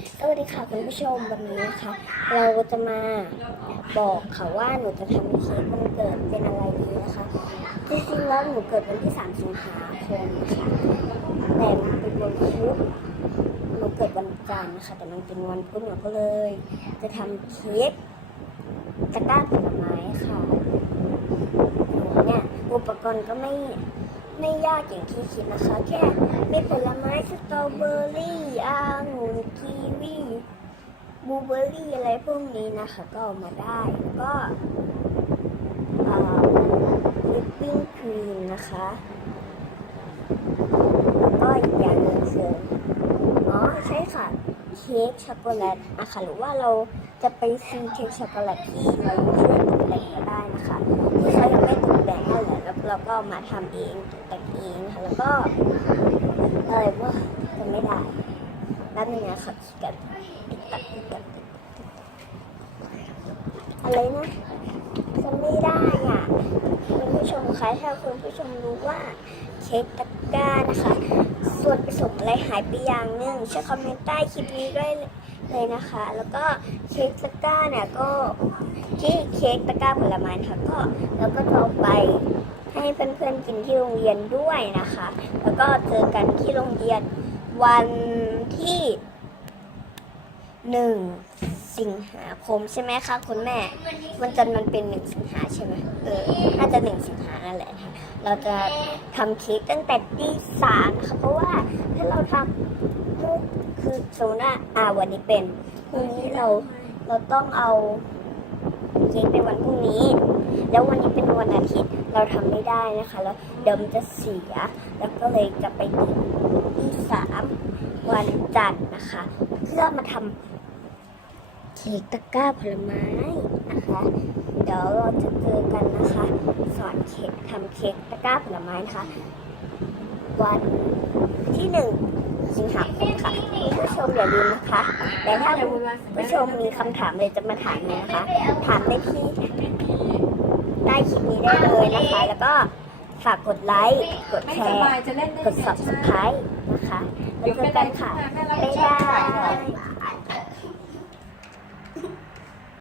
สวัสดีค่ะคุณผู้ชมวันนี้นะคะ เราจะมาบอกค่ะว่าหนูจะทำเค้กวันเกิดเป็นอะไรดีนะคะจริงๆแล้วหนูเกิดวันที่ 3 สิงหาคมค่ะแต่มันเป็นวันพุธหนูเกิดวันจันทร์นะคะแต่มันเป็นวันพุธหนูก็เลย จะทำเค้กตะกร้าผลไม้ค่ะเนี่ยอุปกรณ์ก็ไม่ ไม่ยากอย่างที่คิดนะคะ แค่มีผลไม้สตรอเบอรี่องุ่นกีวีบลูเบอร์รี่อะไรพวกนี้นะคะ ก็เอามาได้ก็วิปปิ้งครีมนะคะแล้วก็อีกอย่างหนึ่งคืออ๋อใช่ค่ะเค้กช็อกโกแลตนะคะหรือว่าเราจะไปซื้อเค้กช็อกโกแลตที่เราช่วยตกแต่งก็ได้นะคะที่เขายังไม่ตกแต่ง แล้วเราก็มาทำเองตกแต่งเองค่ะแล้วก็อะไรว่าจะไม่ได้แป๊บนึงนะคะคิดกันติ๊กตักติ๊กตักติ๊กตักติ๊กตักอะไรนะจะไม่ได้อะคุณผู้ชมคะถ้าคุณผู้ชมรู้ว่าเค้กตะกร้านะคะ ส่วนผสมอะไรหายไปอย่างหนึ่งช่วยคอมเมนต์ใต้คลิปนี้ด้วยเลยนะคะ แล้วก็เค้กตะกร้าเนี่ยก็ที่เค้กตะกร้าผลไม้ค่ะก็แล้วก็จะเอาไป ให้เพื่อนๆกินที่โรงเรียนด้วยนะคะ แล้วก็เจอกันที่โรงเรียนวันที่หนึ่งสิงหาคมใช่ไหมคะคุณแม่ วันจันทร์มันเป็นหนึ่งสิงหาใช่ไหมเออ น่าจะหนึ่งสิงหานั่นแหละค่ะเราจะทำเค้กตั้งแต่ตีสามค่ะ เพราะว่าถ้าเราทำมุกคือโซน่าอ่าวันนี้เป็นพรุ่งนี้เราเราต้องเอาเค้กเป็นวันพรุ่งนี้ แล้ววันนี้เป็น วันอาทิตย์เราทำไม่ได้นะคะ แล้วเดี๋ยวมันจะเสีย แล้วก็เลยจะไปที่สามวันจันทร์นะคะ เพื่อมาทำเค้กตะกร้าผลไม้นะคะ เดี๋ยวเราจะเจอกันนะคะ สอนเค้กทำเค้กตะกร้าผลไม้นะคะ วันที่หนึ่งสิงหาคมค่ะคุณผู้ชมอย่าลืมนะคะแต่ถ้าคุณผู้ชมมีคำถามเลยจะมาถามเลยนะคะ ถามได้ที่ ต้คลิปนี้ได้เลยนะคะ แล้วก็ฝากกดไลค์ กดแชร์ กด subscribe นะคะแล้วเจอกันค่ะ บ๊ายบาย